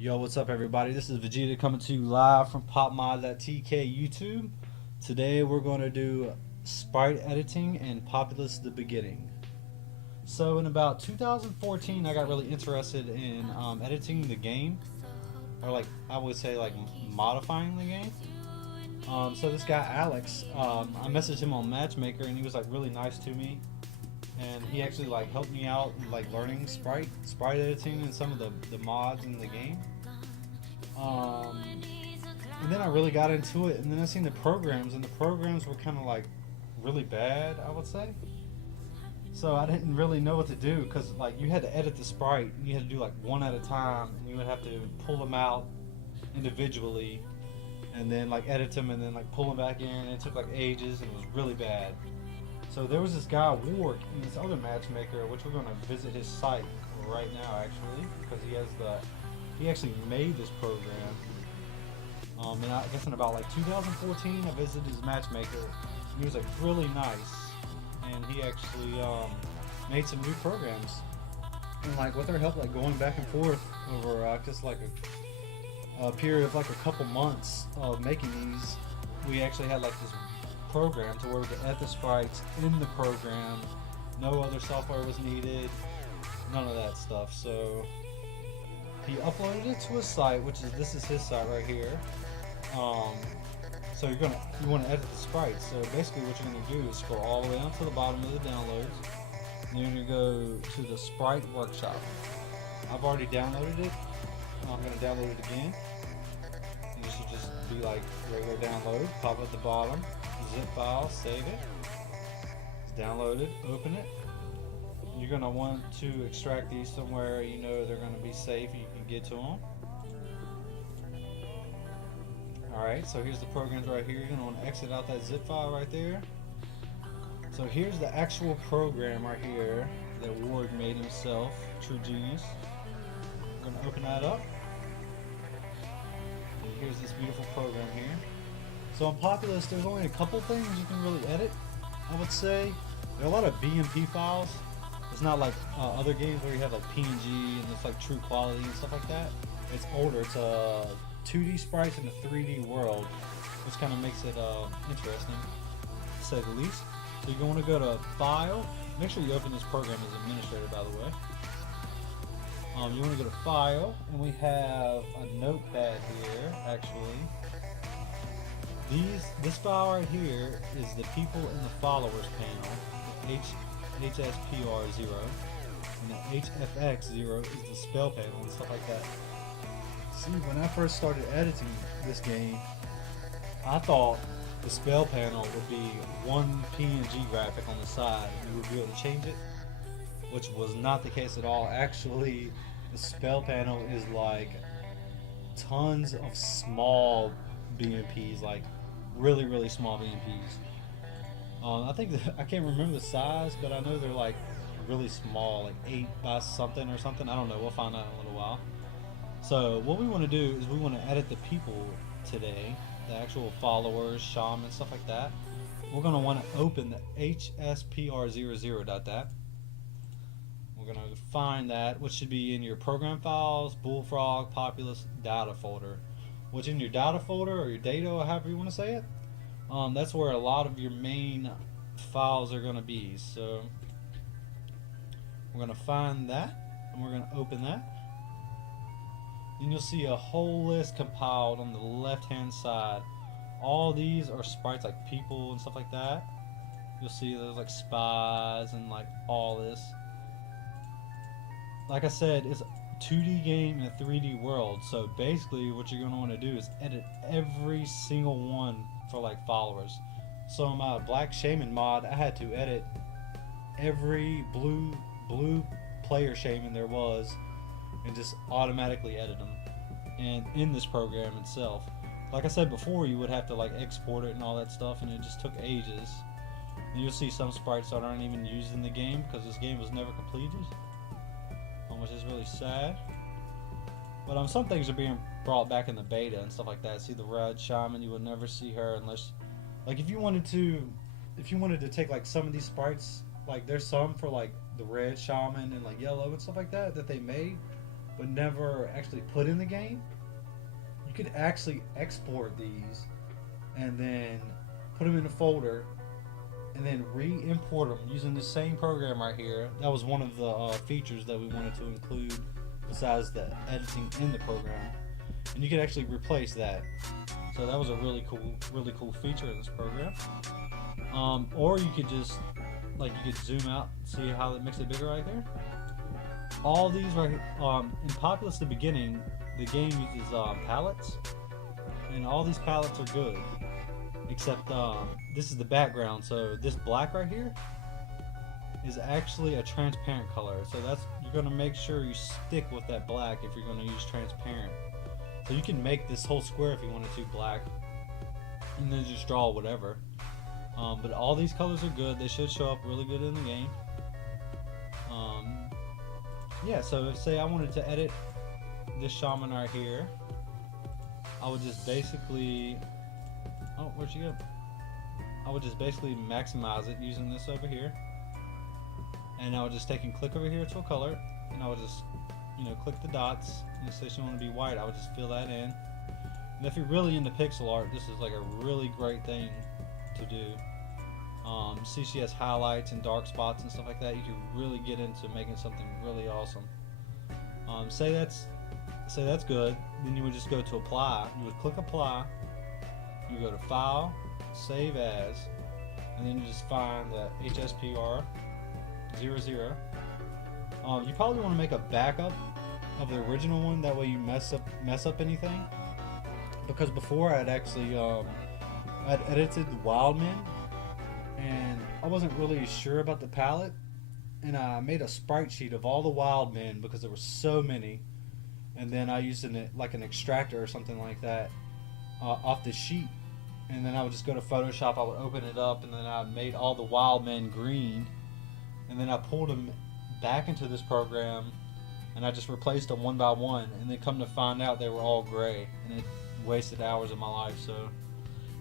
Yo, what's up, everybody? This is Vegeta coming to you live from popmodtk YouTube. Today we're going to do sprite editing and Populous the beginning. So in about 2014, I got really interested in editing the game, or like I would say like modifying the game. So this guy Alex, I messaged him on Matchmaker, and he was like really nice to me, and he actually like helped me out in like learning sprite editing and some of the mods in the game. Um, and then I really got into it, and then I seen the programs, and the programs were kind of like really bad, I would say. So I didn't really know what to do because like you had to edit the sprite, and you had to do like one at a time, and you would have to pull them out individually, and then like edit them, and then like pull them back in. And it took like ages, and it was really bad. So there was this guy Ward and this other matchmaker, which we're gonna visit his site right now actually, because he actually made this program. And I guess in about like 2014, I visited his matchmaker, and he was like really nice, and he actually made some new programs. And like with their help, like going back and forth over just like a period of like a couple months of making these, we actually had like this program to where we could edit the sprites in the program. No other software was needed, none of that stuff. So he uploaded it to his site, which is this is his site right here. Um, so you want to edit the sprites. So basically, what you're gonna do is scroll all the way down to the bottom of the downloads. And you're gonna go to the Sprite workshop. I've already downloaded it. I'm gonna download it again. And this should just be like regular download. Pop at the bottom, zip file, save it. It's downloaded. Open it. You're gonna want to extract these somewhere you know they're gonna be safe. You can get to them. Alright, so here's the programs right here. You're going to want to exit out that zip file right there. So here's the actual program right here that Ward made himself. True genius. We're going to open that up. And here's this beautiful program here. So on Populous, there's only a couple things you can really edit, I would say. There are a lot of BMP files. It's not like other games where you have like PNG and it's like true quality and stuff like that. It's older. It's 2D sprites in a 3D world, which kind of makes it interesting, to say the least. So you're going to go to File. Make sure you open this program as administrator, by the way. You want to go to File, and we have a notepad here, actually. This file right here is the people in the followers panel, the HSPR0, and the HFX0 is the spell panel and stuff like that. See, when I first started editing this game, I thought the spell panel would be one PNG graphic on the side and you would be able to change it, which was not the case at all. Actually, the spell panel is like tons of small BMPs, like really, really small BMPs. I think I can't remember the size, but I know they're like really small, like 8 by something or something. I don't know. We'll find out in a little while. So what we want to do is we want to edit the people today, the actual followers, shamans, stuff like that. We're going to want to open the HSPR00.dat. We're going to find that, which should be in your program files, bullfrog, populous, data folder. Which in your data folder or your data, or however you want to say it, that's where a lot of your main files are going to be. So we're going to find that, and we're going to open that. Then you'll see a whole list compiled on the left hand side. All these are sprites like people and stuff like that. You'll see there's like spies and like all this. Like I said, it's a 2D game in a 3D world. So basically what you're going to want to do is edit every single one for like followers. So in my Black Shaman mod, I had to edit every blue player shaman there was and just automatically edit them, and in this program itself. Like I said before, you would have to like export it and all that stuff, and it just took ages. And you'll see some sprites that aren't even used in the game because this game was never completed, which is really sad. But some things are being brought back in the beta and stuff like that. See the red shaman, you would never see her unless, like, if you wanted to take like some of these sprites, like there's some for like the red shaman and like yellow and stuff like that they made. but never actually put in the game, you could actually export these and then put them in a folder and then re-import them using the same program right here. That was one of the features that we wanted to include besides the editing in the program, and you could actually replace that. So that was a really cool feature of this program. Or you could just you could zoom out, see how it makes it bigger right there. All these right here, in Populous the beginning, the game uses palettes, and all these palettes are good, except this is the background. So this black right here is actually a transparent color. So you're gonna make sure you stick with that black if you're gonna use transparent. So you can make this whole square if you wanted to black, and then just draw whatever. But all these colors are good. They should show up really good in the game. Yeah, so say I wanted to edit this shaman right here, I would just basically, oh, where'd she go? I would just basically maximize it using this over here, and I would just take and click over here to a color, and I would just, click the dots, and say she want to be white, I would just fill that in. And if you're really into pixel art, this is like a really great thing to do. See, she has highlights and dark spots and stuff like that. You can really get into making something really awesome. Say that's good. Then you would just go to apply. You would click apply. You go to file, save as, and then you just find the HSPR 00. You probably want to make a backup of the original one. That way you mess up anything. Because before I'd actually I'd edited the Wildmen, and I wasn't really sure about the palette, and I made a sprite sheet of all the Wildmen because there were so many, and then I used an extractor or something like that off the sheet, and then I would just go to Photoshop, I would open it up, and then I made all the Wildmen green, and then I pulled them back into this program, and I just replaced them one by one, and then come to find out they were all gray, and it wasted hours of my life. So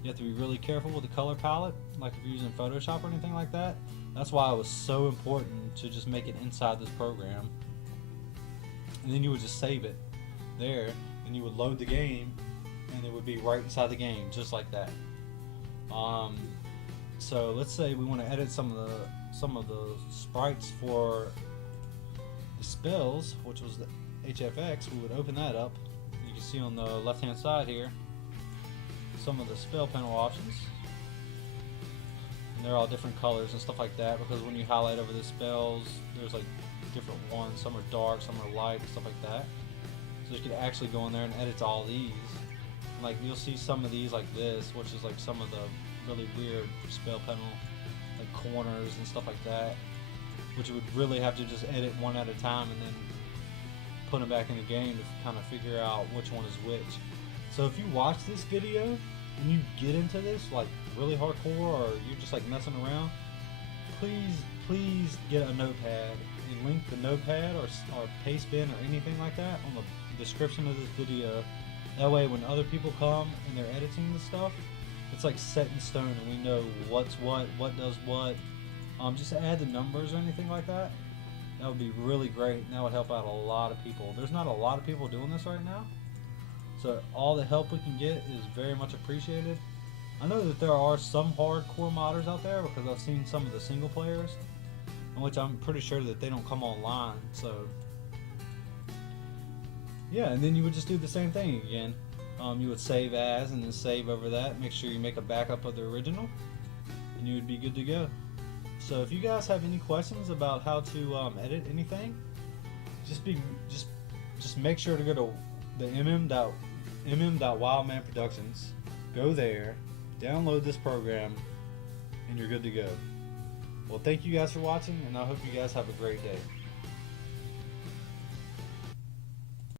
you have to be really careful with the color palette, like if you're using Photoshop or anything like that. That's why it was so important to just make it inside this program. And then you would just save it there, and you would load the game, and it would be right inside the game, just like that. So let's say we want to edit some of the sprites for the spells, which was the HFX. We would open that up. You can see on the left hand side here some of the spell panel options, and they're all different colors and stuff like that, because when you highlight over the spells, there's like different ones. Some are dark, some are light, and stuff like that. So you could actually go in there and edit all these. Like you'll see some of these like this, which is like some of the really weird spell panel like corners and stuff like that, which you would really have to just edit one at a time and then put them back in the game to kind of figure out which one is which. So if you watch this video and you get into this like really hardcore, or you're just like messing around, please get a notepad and link the notepad or paste bin or anything like that on the description of this video. That way when other people come and they're editing this stuff, it's like set in stone and we know what's what does what. Just add the numbers or anything like that. That would be really great, and that would help out a lot of people. There's not a lot of people doing this right now, so all the help we can get is very much appreciated. I know that there are some hardcore modders out there, because I've seen some of the single players, in which I'm pretty sure that they don't come online. So yeah, and then you would just do the same thing again. You would save as, and then save over that. Make sure you make a backup of the original, and you would be good to go. So if you guys have any questions about how to edit anything, just make sure to go to the mm.wildmanproductions. Go there, download this program, and you're good to go. Well, thank you guys for watching, and I hope you guys have a great day.